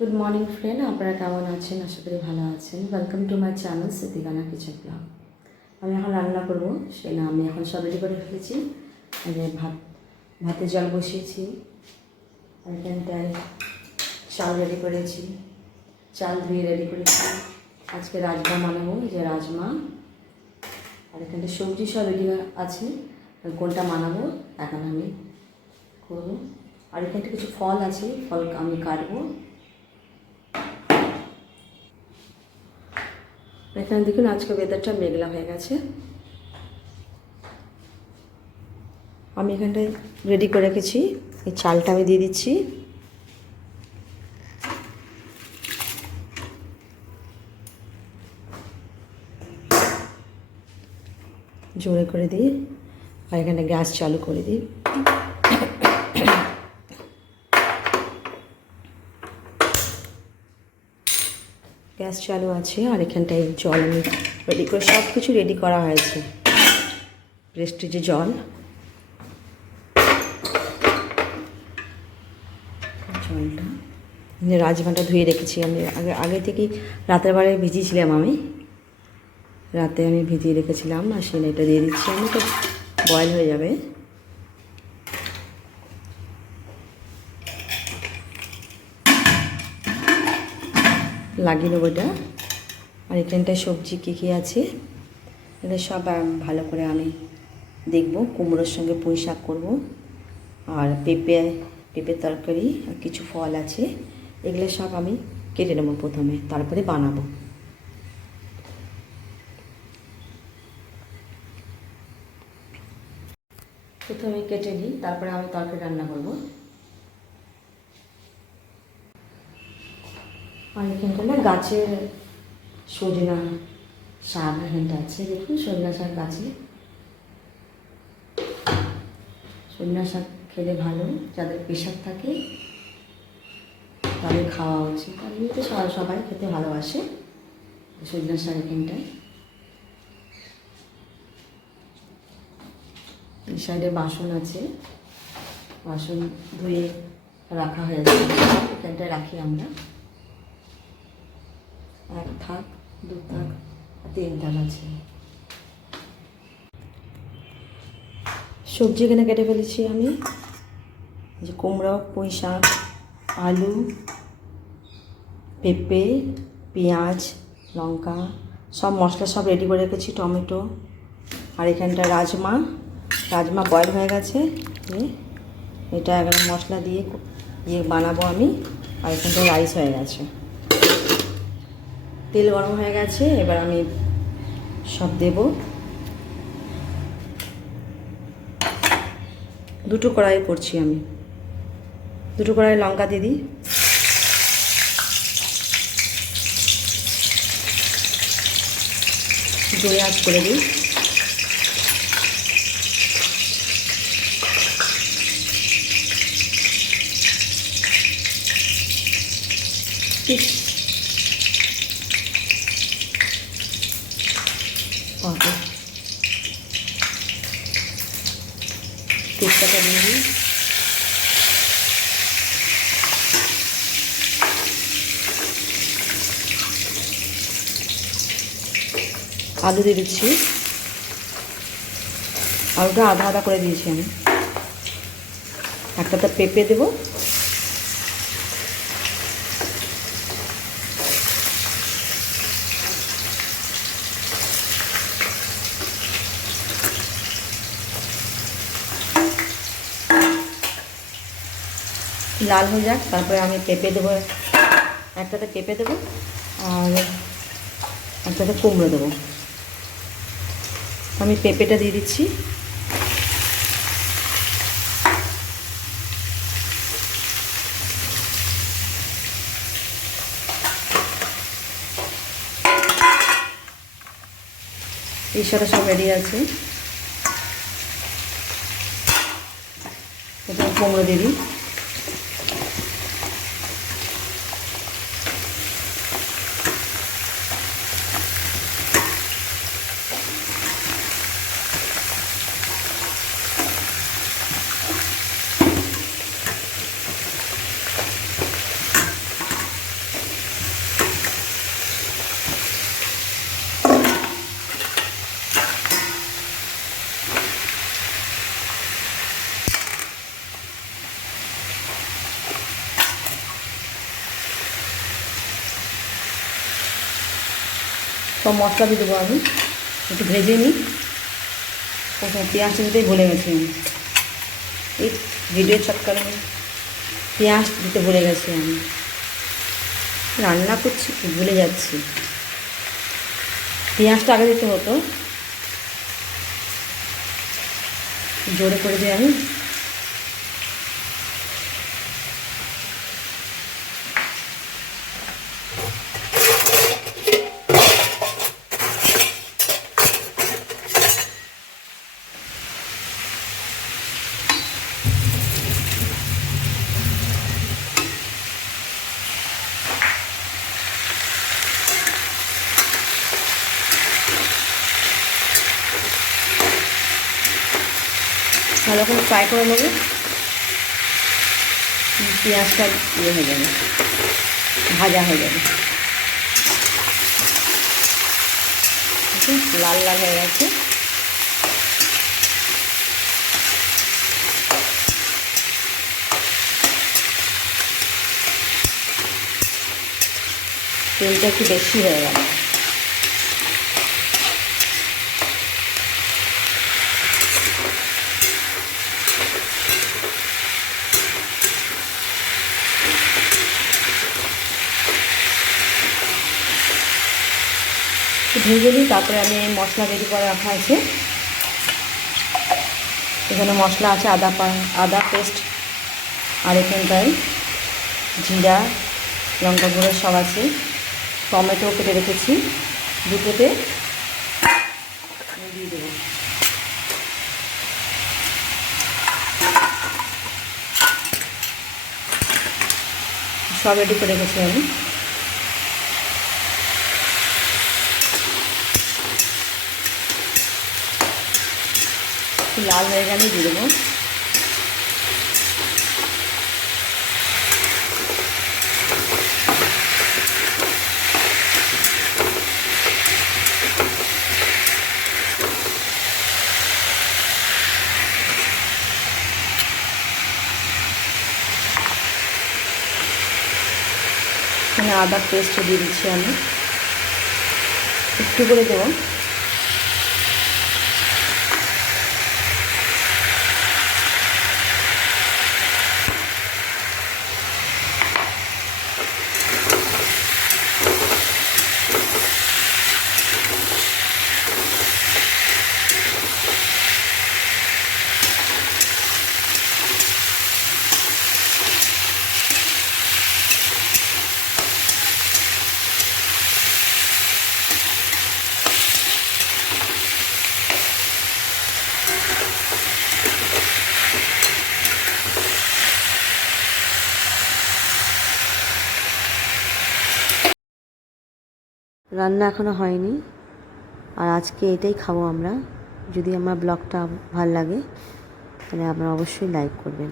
Good morning friend, আপনারা কেমন আছেন? আশা করি ভালো আছেন। Welcome to my channel Siddiqana kitchen vlog. আমি এখন রান্না করব, সে না আমি এখন সব রেডি করে ফেলেছি। ভাতের জল বসিয়েছি, আর এখানটায় চাল রেডি করেছি, চাল ধুয়ে রেডি করেছি। আজকে রাজমা বানাবো, যে রাজমা। আর এখানটা সবজি সব রেডি আছে, কোনটা বানাবো এখন আমি করবো। আর এখানটা কিছু ফল আছে, ফল আমি কাটবো। এখানে দেখুন আজকে ওয়েদারটা মেঘলা হয়ে গেছে। আমি এখানটায় রেডি করে রেখেছি, এই চালটা আমি দিয়ে দিচ্ছি। জোরে করে দিই, আর এখানে গ্যাস চালু করে দিই। গ্যাস চালু আছে, আর এখানটায় জল আমি রেডি করে, সব কিছু রেডি করা হয়েছে। প্রেস্টিজে জলটা রাজমাটা ধুয়ে রেখেছি আমি আগে থেকেই, রাতের বেলায় ভিজিয়েছিলাম আমি, রাতে আমি ভিজিয়ে রেখেছিলাম। আর সেটা দিয়ে দিচ্ছি আমি, তো বয়েল হয়ে যাবে। লাগিয়ে নেবো এটা। আর এখানটায় সবজি কী কী আছে এটা সব ভালো করে আমি দেখব। কুমড়োর সঙ্গে পুঁই শাক করবো, আর পেঁপের তরকারি, আর কিছু ফল আছে। এগুলো সব আমি কেটে নেবো প্রথমে, তারপরে বানাবো। প্রথমে কেটে নিই, তারপরে আমি তরকারি রান্না করবো। আর এখানটা না গাছের সজনা শাক এখানটা আছে, দেখুন সজনা শাক গাছে। সজনা শাক খেলে ভালো, যাদের প্রেশার থাকে তাদের খাওয়া উচিত। আর এমনিতে সবাই খেতে ভালোবাসে সজনা শাক। এখানটায় এই সাইডে বাসন আছে, বাসন ধুয়ে রাখা হয়েছে, এখানটায় রাখি আমরা। 1 থাক, 2 থাক, 3 থাক আছে। সবজি এখানে কেটে ফেলেছি আমি, যে কুমড়ো, পুঁই শাক, আলু, পেঁপে, পেঁয়াজ, লঙ্কা, সব মশলা সব রেডি করে রেখেছি, টমেটো। আর এখানটা রাজমা বয়েল হয়ে গেছে। এটা এখানে মশলা দিয়ে বানাবো আমি। আর এখানটা রাইস হয়ে গেছে, তেল গরম হয়ে গেছে। এবার আমি সব দেব। 2টো কড়াই করছি আমি, 2টো কড়াই লঙ্কা দিয়ে দিই। জোরে আঁচ করে দিই। তেজপাতা দিয়ে দিই। আলু দিয়ে দিচ্ছি, আলুটা আধা আধা করে দিয়েছি আমি। একটাতে পেঁপে দেবো, লাল হয়ে যাক, তারপরে আমি পেঁপে দেবো। একটাতে পেঁপে দেবো, আর একটাতে কুমড়ো দেবো। আমি পেঁপেটা দিয়ে দিচ্ছি। এই সাথে সব রেডি আছে। এটা কুমড়ো দিয়ে দিই। সব মশলা দিয়ে দেবো আমি, একটু ভেজে নিই। প্রথমে পেঁয়াজটা দিতেই ভুলে গেছি আমি, এই ভিডিও চক্করে পেঁয়াজ দিতে ভুলে গেছি আমি, রান্না করছি ভুলে যাচ্ছি। পেঁয়াজটা আগে দিতে হতো, জোরে করে দিই আমি। ভালো করে ফ্রাই করে নেবো, পেঁয়াজটা ইয়ে হয়ে যাবে, ভাজা হয়ে যাবে। লাল লাল হয়ে গেছে। তেলটা একটু বেশি হয়ে গেল। ভেজে নিই, তারপরে আমি মশলা রেডি করে রাখা আছে। এখানে মশলা আছে আদা পেস্ট, আর এখানটায় জিরা লঙ্কা গুঁড়ো সব আছে। টমেটো কেটে রেখেছি, দুটোতে দিয়ে দেবো। সব রেডি করে রেখেছি আমি। লাল হয়ে গেলে দিয়ে দেবো। এখানে আদা পেস্ট দিয়ে দিচ্ছি আমি, একটু করে দেবো। রান্না এখনও হয়নি, আর আজকে এটাই খাবো আমরা। যদি আমার ব্লগটা ভালো লাগে তাহলে আপনারা অবশ্যই লাইক করবেন।